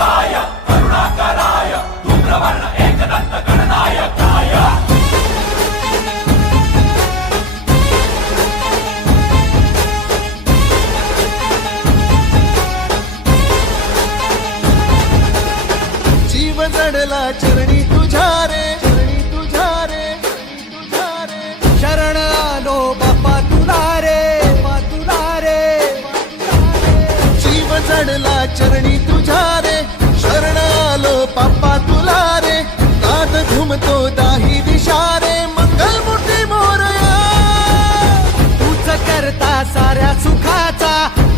नायकाय करुणाकराय धूम्रवर्ण एकदंत गणनायकाय जीव जडला चरणी तुझ्या रे, चरणी तुझ्या रे, शरण आलो बाप्पा तुला रे, बाप्पा तुला रे, जीव जडला चरणी तुझ्या रे, शरण आलो बाप्पा तुला रे, नाद घुमतो